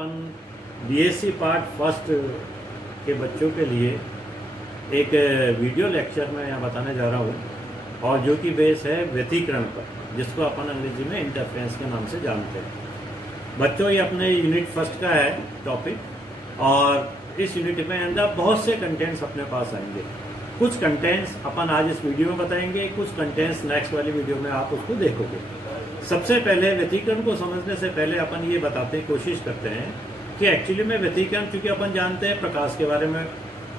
अपन BSc part first के बच्चों के लिए एक वीडियो लेक्चर मैं यहाँ बताने जा रहा हूँ, और जो कि बेस है व्यतिकरण पर, जिसको अपन अंग्रेजी में इंटरफेरेंस के नाम से जानते हैं। बच्चों, ये अपने यूनिट फर्स्ट का है टॉपिक, और इस यूनिट में अंदर बहुत से कंटेंट्स अपने पास आएंगे। कुछ कंटेंट्स अपन आज इस वीडियो में बताएंगे, कुछ कंटेंट्स नेक्स्ट वाली वीडियो में आप उसको देखोगे। सबसे पहले व्यतिकरण को समझने से पहले अपन ये बताते कोशिश करते हैं कि एक्चुअली में व्यतिकरण, चूंकि अपन जानते हैं प्रकाश के बारे में,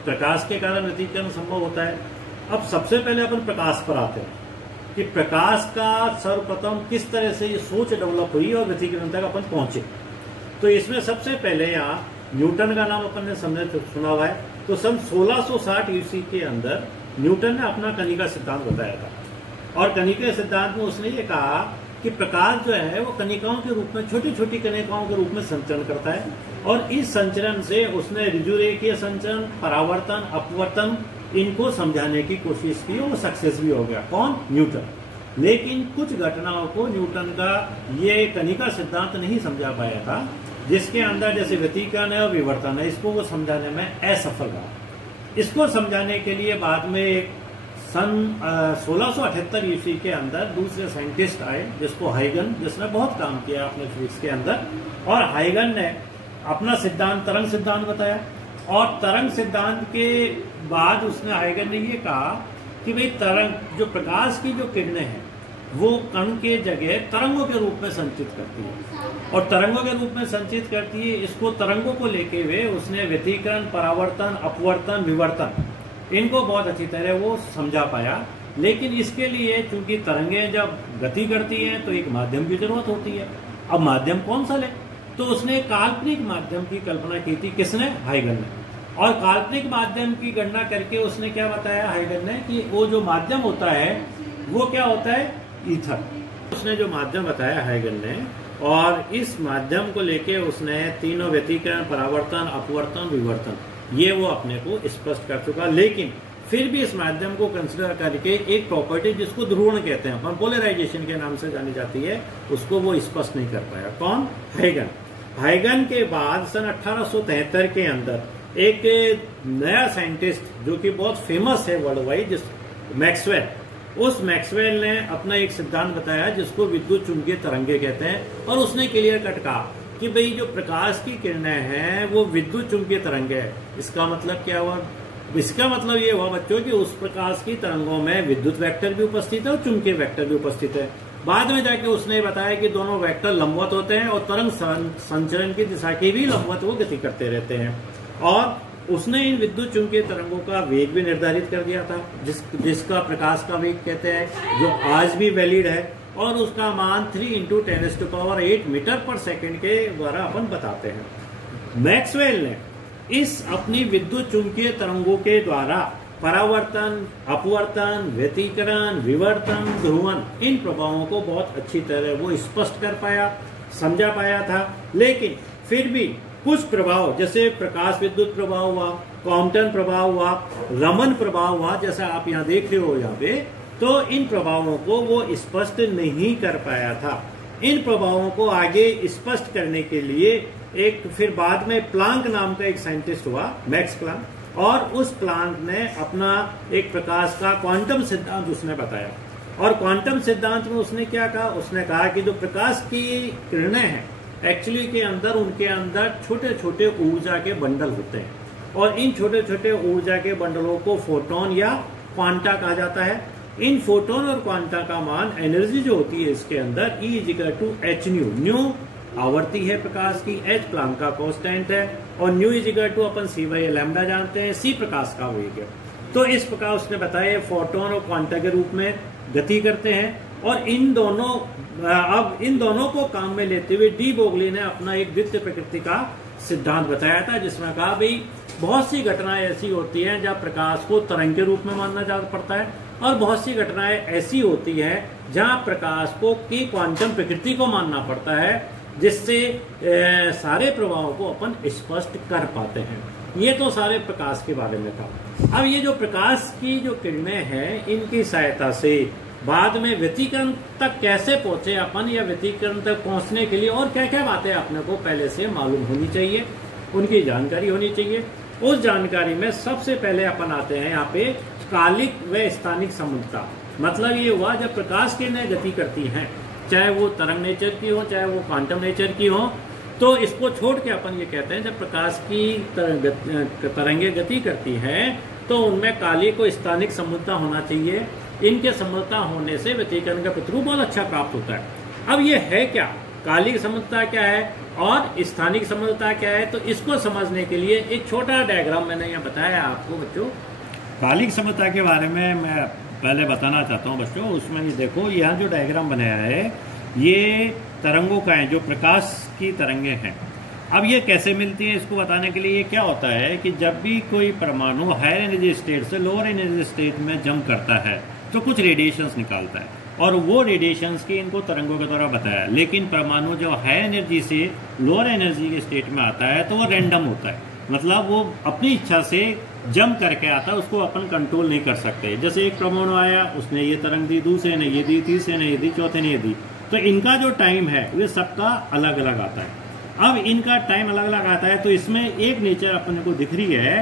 प्रकाश के कारण व्यतिकरण संभव होता है। अब सबसे पहले अपन प्रकाश पर आते हैं कि प्रकाश का सर्वप्रथम किस तरह से ये सोच डेवलप हुई और व्यतिकरण तक अपन पहुंचे। तो इसमें सबसे पहले यहाँ न्यूटन का नाम अपन ने सुना हुआ है। तो सन 1660 ईस्वी के अंदर न्यूटन ने अपना कणिका सिद्धांत बताया था, और कणिका सिद्धांत में उसने ये कहा कि प्रकाश जो है वो कणिकाओं के रूप में, छोटी छोटी कणिकाओं के रूप में संचरण करता है, और इस संचरण से उसने ऋजुरेखीय संचरण, परावर्तन, अपवर्तन, इनको समझाने की कोशिश की, वो सक्सेस भी हो गया। कौन? न्यूटन। लेकिन कुछ घटनाओं को न्यूटन का ये कणिका सिद्धांत नहीं समझा पाया था, जिसके अंदर जैसे व्यतिकरण है और विवर्तन है, इसको वो समझाने में असफल रहा। इसको समझाने के लिए बाद में सन 1678 ईस्वी के अंदर दूसरे साइंटिस्ट आए, जिसको हाइगन, जिसने बहुत काम किया अपने फिजिक्स के अंदर, और हाइगन ने अपना सिद्धांत तरंग सिद्धांत बताया। और तरंग सिद्धांत के बाद उसने, हाइगन ने ये कहा कि भाई तरंग, जो प्रकाश की जो किरणें हैं वो कण के जगह तरंगों के रूप में संचित करती है, और तरंगों के रूप में संचित करती है। इसको तरंगों को लेके हुए उसने व्यतिकरण, परावर्तन, अपवर्तन, विवर्तन, इनको बहुत अच्छी तरह वो समझा पाया। लेकिन इसके लिए चूंकि तरंगें जब गति करती हैं तो एक माध्यम की जरूरत होती है। अब माध्यम कौन सा ले? तो उसने काल्पनिक माध्यम की कल्पना की थी। किसने? हाइगन ने। और काल्पनिक माध्यम की गणना करके उसने क्या बताया हाइगन ने कि वो जो माध्यम होता है वो क्या होता है? ईथर। उसने जो माध्यम बताया हाइगन ने, और इस माध्यम को लेके उसने तीनों व्यतिकरण, परावर्तन, अपवर्तन, विवर्तन, ये वो अपने को स्पष्ट कर चुका। लेकिन फिर भी इस माध्यम को कंसिडर करके एक प्रॉपर्टी जिसको ध्रुवण कहते हैं, अपन पोलराइजेशन के नाम से जानी जाती है, उसको वो स्पष्ट नहीं कर पाया। कौन? हाइगन। हाइगन के बाद सन 1873 के अंदर एक नया साइंटिस्ट जो कि बहुत फेमस है वर्ल्ड वाइड, जिस मैक्सवेल, उस मैक्सवेल ने अपना एक सिद्धांत बताया जिसको विद्युत चुंबकीय तरंगे कहते हैं। और उसने क्लियर कट कहा कि भाई जो प्रकाश की किरणें हैं वो विद्युत चुंबकीय तरंगे है। इसका मतलब क्या हुआ? इसका मतलब ये हुआ बच्चों कि उस प्रकाश की तरंगों में विद्युत वेक्टर भी उपस्थित है और चुंबकीय वेक्टर भी उपस्थित है। बाद में जाके उसने बताया कि दोनों वेक्टर लंबवत होते हैं और तरंग संचरण की दिशा की भी लंबवत वो गति करते रहते हैं। और उसने इन विद्युत चुंबकीय तरंगों का वेग भी निर्धारित कर दिया था, जिसका प्रकाश का वेग कहते हैं, जो आज भी वैलिड है, और उसका मान 3 × 10⁸ मीटर पर सेकंड के द्वारा अपन बताते हैं। मैक्सवेल ने इस अपनी विद्युत चुंबकीय तरंगों के द्वारा परावर्तन, अपवर्तन, व्यतिकरण, विवर्तन, ध्रुवण, इन प्रभावों को बहुत अच्छी तरह वो स्पष्ट कर पाया, समझा पाया था। लेकिन फिर भी कुछ प्रभाव, जैसे प्रकाश विद्युत प्रभाव हुआ, क्वांटम प्रभाव हुआ, रमन प्रभाव हुआ, जैसा आप यहाँ देख रहे हो यहाँ पे, तो इन प्रभावों को वो स्पष्ट नहीं कर पाया था। इन प्रभावों को आगे स्पष्ट करने के लिए एक फिर बाद में प्लांक नाम का एक साइंटिस्ट हुआ, मैक्स प्लांक, और उस प्लांक ने अपना एक प्रकाश का क्वांटम सिद्धांत उसने बताया। और क्वांटम सिद्धांत में उसने क्या कहा? उसने कहा कि जो प्रकाश की किरणें हैं एक्चुअली के अंदर, उनके अंदर छोटे छोटे ऊर्जा के बंडल होते हैं, और इन छोटे छोटे ऊर्जा के बंडलों को फोटोन या क्वांटा कहा जाता है। इन फोटोन और क्वांटा का मान, एनर्जी जो होती है इसके अंदर, E = h न्यू आवर्ती है प्रकाश की, h प्लांक का कांस्टेंट है, और न्यू = अपन c/λ जानते हैं, c प्रकाश का वेग है। तो इस प्रकार उसने बताया फोटोन और क्वांटा के रूप में गति करते हैं। और इन दोनों को काम में लेते हुए डी ब्रोगली ने अपना एक द्वितीय प्रकृति का सिद्धांत बताया था, जिसमें कहा भाई बहुत सी घटनाएं ऐसी होती हैं जहां प्रकाश को तरंग के रूप में मानना जा पड़ता है, और बहुत सी घटनाएं ऐसी होती हैं जहां प्रकाश को की क्वांटम प्रकृति को मानना पड़ता है, जिससे सारे प्रभावों को अपन स्पष्ट कर पाते हैं। ये तो सारे प्रकाश के बारे में था। अब ये जो प्रकाश की जो किरणें हैं, इनकी सहायता से बाद में व्यतिकरण तक कैसे पहुंचे अपन, या व्यतिकरण तक पहुंचने के लिए और क्या क्या बातें अपने को पहले से मालूम होनी चाहिए, उनकी जानकारी होनी चाहिए। उस जानकारी में सबसे पहले अपन आते हैं यहाँ पे कालिक व स्थानिक संबंधता। मतलब ये हुआ जब प्रकाश किरणें गति करती हैं, चाहे वो तरंग नेचर की हो चाहे वो क्वांटम नेचर की हो, तो इसको छोड़ के अपन ये कहते हैं जब प्रकाश की तरंगें गति करती हैं तो उनमें कालिक और स्थानिक संबंधता होना चाहिए। इनके संबंधता होने से व्यतिकरण का प्रतिरूप बहुत अच्छा प्राप्त होता है। अब ये है क्या, कालिक संबंधता क्या है और स्थानिक संबंधता क्या है, तो इसको समझने के लिए एक छोटा डायग्राम मैंने यहाँ बताया आपको बच्चों। कालिक संबंधता के बारे में मैं पहले बताना चाहता हूँ बच्चों। उसमें ये देखो, यहाँ जो डायग्राम बनाया है ये तरंगों का है, जो प्रकाश की तरंगें हैं। अब ये कैसे मिलती है इसको बताने के लिए ये क्या होता है कि जब भी कोई परमाणु हायर एनर्जी स्टेट से लोअर एनर्जी स्टेट में जंप करता है तो कुछ रेडिएशंस निकालता है, और वो रेडिएशंस की इनको तरंगों के द्वारा बताया। लेकिन परमाणु जो हाई एनर्जी से लोअर एनर्जी के स्टेट में आता है तो वो रैंडम होता है, मतलब वो अपनी इच्छा से जंप करके आता है, उसको अपन कंट्रोल नहीं कर सकते। जैसे एक परमाणु आया, उसने ये तरंग दी, दूसरे ने ये दी, तीसरे ने ये दी, चौथे ने ये दी, तो इनका जो टाइम है ये सबका अलग अलग आता है। अब इनका टाइम अलग अलग आता है तो इसमें एक नेचर अपने को दिख रही है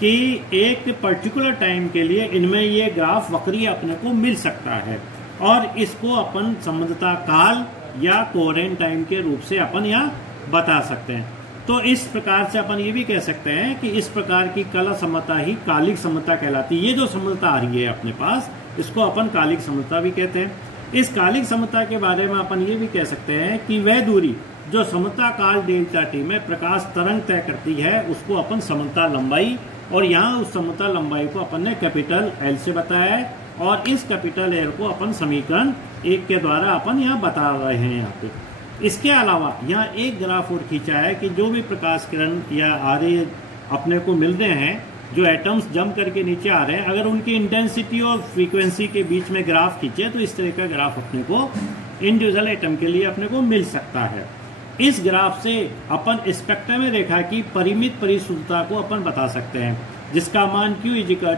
कि एक पर्टिकुलर टाइम के लिए इनमें ये ग्राफ वक्रीय अपने को मिल सकता है, और इसको अपन संबंधता काल या कोहेरेंट टाइम के रूप से अपन यहाँ बता सकते हैं। तो इस प्रकार से अपन ये भी कह सकते हैं कि इस प्रकार की कला संबंधता ही कालिक संबंधता कहलाती है। ये जो संबंधता आ रही है अपने पास, इसको अपन कालिक संबंधता भी कहते हैं। इस कालिक संबंधता के बारे में अपन ये भी कह सकते हैं कि वह दूरी जो संबंधता काल डेल्टा टी में प्रकाश तरंग तय करती है उसको अपन संबंधता लंबाई, और यहाँ उस संबंधता लंबाई को अपन ने कैपिटल एल से बताया है, और इस कैपिटल एल को अपन समीकरण 1 के द्वारा अपन यहाँ बता रहे हैं यहाँ पे। इसके अलावा यहाँ एक ग्राफ और खींचा है कि जो भी प्रकाश किरण या आरे अपने को मिल रहे हैं, जो एटम्स जंप करके नीचे आ रहे हैं, अगर उनकी इंटेंसिटी और फ्रीक्वेंसी के बीच में ग्राफ खींचे तो इस तरह का ग्राफ अपने को इंडिविजुअल एटम के लिए अपने को मिल सकता है। इस ग्राफ से अपन स्पेक्ट्रम में रेखा की परिमित परिशुद्धता को अपन बता सकते हैं, जिसका मान Q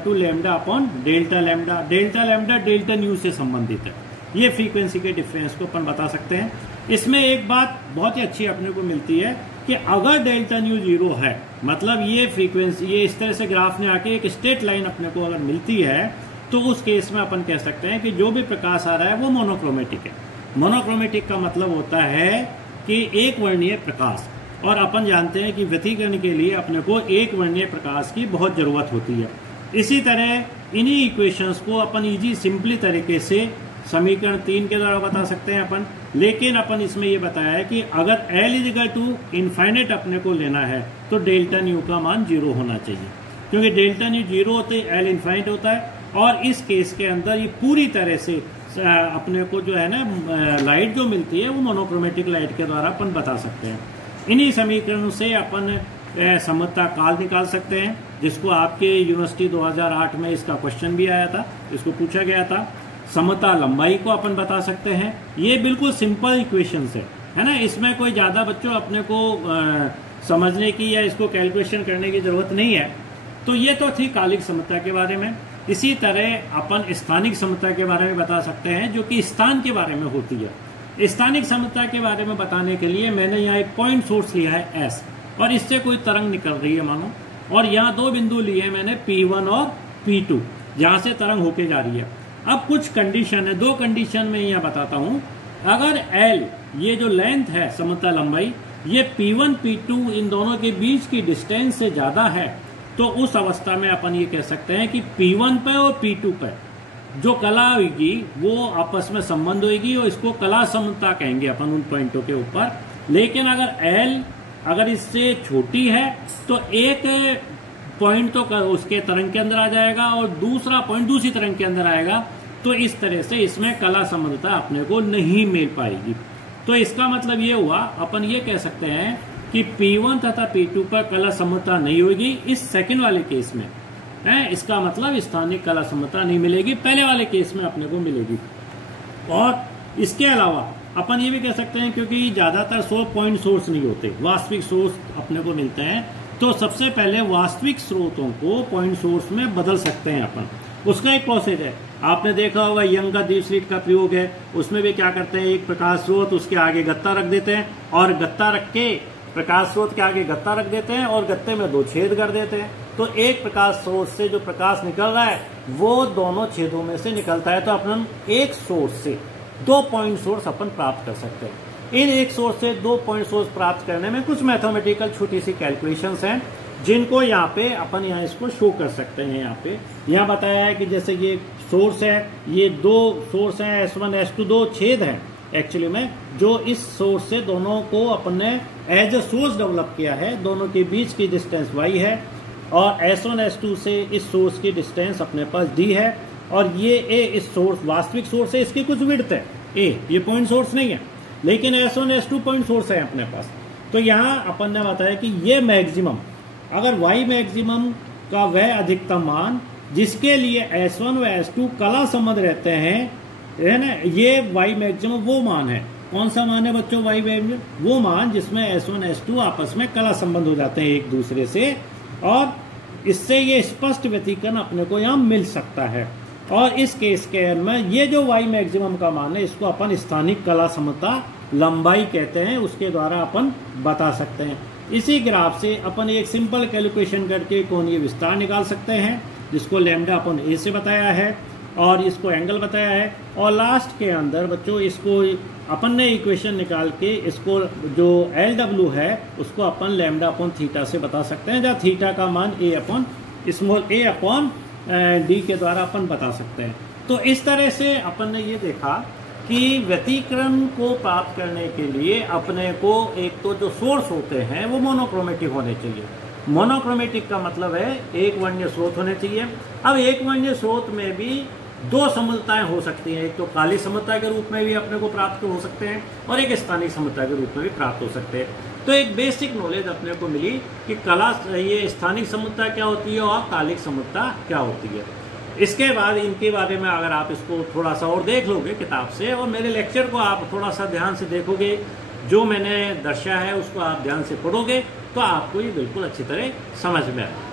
= lambda upon delta lambda. Delta lambda delta nu से संबंधित है। ये फ्रीक्वेंसी के डिफरेंस को अपन बता सकते हैं। इसमें एक बात बहुत ही अच्छी अपने को मिलती है कि अगर डेल्टा न्यू 0 है, मतलब ये फ्रीक्वेंसी, ये इस तरह से ग्राफ में आके एक स्ट्रेट लाइन अपने को अगर मिलती है, तो उस केस में अपन कह सकते हैं कि जो भी प्रकाश आ रहा है वो मोनोक्रोमेटिक है। मोनोक्रोमेटिक का मतलब होता है कि एक वर्णीय प्रकाश, और अपन जानते हैं कि व्यतिकरण के लिए अपने को एक वर्णीय प्रकाश की बहुत जरूरत होती है। इसी तरह इन्हीं इक्वेशंस को अपन इजी सिंपली तरीके से समीकरण 3 के द्वारा बता सकते हैं अपन। लेकिन अपन इसमें ये बताया है कि अगर L इनफाइनाइट अपने को लेना है तो डेल्टा न्यू का मान 0 होना चाहिए, क्योंकि डेल्टा न्यू 0 होते ही L इनफाइनाइट होता है। और इस केस के अंदर ये पूरी तरह से अपने को जो है ना लाइट जो मिलती है वो मोनोक्रोमेटिक लाइट के द्वारा अपन बता सकते हैं। इन्हीं समीकरणों से अपन संबंधता काल निकाल सकते हैं, जिसको आपके यूनिवर्सिटी 2008 में इसका क्वेश्चन भी आया था, इसको पूछा गया था। संबंधता लंबाई को अपन बता सकते हैं। ये बिल्कुल सिंपल इक्वेशंस है ना, इसमें कोई ज्यादा बच्चों अपने को समझने की या इसको कैलकुलेशन करने की जरूरत नहीं है। तो ये तो थी कालिक संबंधता के बारे में। इसी तरह अपन स्थानिक संबंधता के बारे में बता सकते हैं, जो कि स्थान के बारे में होती है। स्थानिक संबंधता के बारे में बताने के लिए मैंने यहाँ एक पॉइंट सोर्स लिया है S, और इससे कोई तरंग निकल रही है मानो, और यहाँ 2 बिंदु लिए मैंने P1 और P2, जहाँ से तरंग होके जा रही है। अब कुछ कंडीशन है, 2 कंडीशन में यहाँ बताता हूँ। अगर L ये जो लेंथ है संबंधता लंबाई, ये P1 P2 इन दोनों के बीच की डिस्टेंस से ज्यादा है, तो उस अवस्था में अपन ये कह सकते हैं कि P1 पे और P2 पे जो कला होगी वो आपस में संबंध होगी, और इसको कला संबंधता कहेंगे अपन उन पॉइंटों के ऊपर। लेकिन अगर L अगर इससे छोटी है तो एक पॉइंट तो उसके तरंग के अंदर आ जाएगा और दूसरा पॉइंट दूसरी तरंग के अंदर आएगा, तो इस तरह से इसमें कला संबंधता अपने को नहीं मिल पाएगी। तो इसका मतलब ये हुआ, अपन ये कह सकते हैं कि P1 तथा P2 पर कला संबंधता नहीं होगी इस सेकंड वाले केस में है। इसका मतलब स्थानिक कला संबंधता नहीं मिलेगी, पहले वाले केस में अपने को मिलेगी। और इसके अलावा अपन ये भी कह सकते हैं, क्योंकि ज्यादातर पॉइंट सोर्स नहीं होते, वास्तविक सोर्स अपने को मिलते हैं, तो सबसे पहले वास्तविक स्रोतों को पॉइंट सोर्स में बदल सकते हैं अपन। उसका एक प्रोसेस है। आपने देखा होगा यंग का दीप स्लिट का प्रयोग है, उसमें भी क्या करते हैं, एक प्रकाश स्रोत उसके आगे गत्ता रख देते हैं और गत्ता रख के प्रकाश स्रोत के आगे गत्ता रख देते हैं और गत्ते में 2 छेद कर देते हैं। तो एक प्रकाश स्रोत से जो प्रकाश निकल रहा है वो दोनों छेदों में से निकलता है। तो अपन एक सोर्स से 2 पॉइंट सोर्स अपन प्राप्त कर सकते हैं। इन एक सोर्स से 2 पॉइंट सोर्स प्राप्त करने में कुछ मैथमेटिकल छोटी सी कैलकुलेशंस हैं जिनको यहाँ पे अपन यहाँ इसको शो कर सकते हैं। यहाँ बताया है कि जैसे ये सोर्स है, ये 2 सोर्स हैं S1 S2, 2 छेद हैं एक्चुअली में, जो इस सोर्स से दोनों को अपन ने एज ए सोर्स डेवलप किया है। दोनों के बीच की डिस्टेंस y है और S1 S2 से इस सोर्स की डिस्टेंस अपने पास d है और ये a इस सोर्स वास्तविक सोर्स है, इसकी कुछ विड्थ है a, ये पॉइंट सोर्स नहीं है लेकिन S1 S2 पॉइंट सोर्स है अपने पास। तो यहाँ अपन ने बताया कि ये मैक्सिमम, अगर y मैक्सिमम का वह अधिकतम मान जिसके लिए S1 व S2 कला संबंध रहते हैं, है ना, ये y मैक्सिमम वो मान है। कौन सा मान है बच्चों y मैक्सिमम? वो मान जिसमें S1 S2 आपस में कला संबंध हो जाते हैं एक दूसरे से और इससे ये स्पष्ट व्यतिकरण अपने को यहाँ मिल सकता है। और इस केस के में ये जो y मैक्सिमम का मान है इसको अपन स्थानिक कला समता लंबाई कहते हैं, उसके द्वारा अपन बता सकते हैं। इसी ग्राफ से अपन एक सिंपल कैलकुलेशन करके कोणीय विस्तार निकाल सकते हैं जिसको लैम्डा अपन a से बताया है और इसको एंगल बताया है। और लास्ट के अंदर बच्चों इसको अपन ने इक्वेशन निकाल के इसको जो LW है उसको अपन लैम्डा अपॉन थीटा से बता सकते हैं, जहाँ थीटा का मान a अपॉन d के द्वारा अपन बता सकते हैं। तो इस तरह से अपन ने ये देखा कि व्यतिकरण को प्राप्त करने के लिए अपने को एक तो जो सोर्स होते हैं वो मोनोक्रोमेटिक होने चाहिए। मोनोक्रोमेटिक का मतलब है एक वर्णीय स्रोत होने चाहिए। अब एक वर्णीय स्रोत में भी 2 समृद्धताएं हो सकती हैं, एक तो काली समृद्धता के रूप में भी अपने को प्राप्त हो सकते हैं और एक स्थानिक समृद्धता के रूप में भी प्राप्त हो सकते हैं। तो एक बेसिक नॉलेज अपने को मिली कि ये स्थानिक समृद्धता क्या होती है और कालिक समृद्धता क्या होती है। इसके बाद इनके बारे में अगर आप इसको थोड़ा सा और देख लोगे किताब से और मेरे लेक्चर को आप थोड़ा सा ध्यान से देखोगे, जो मैंने दर्शाया है उसको आप ध्यान से पढ़ोगे तो आपको ये बिल्कुल अच्छी तरह समझ में आएगा।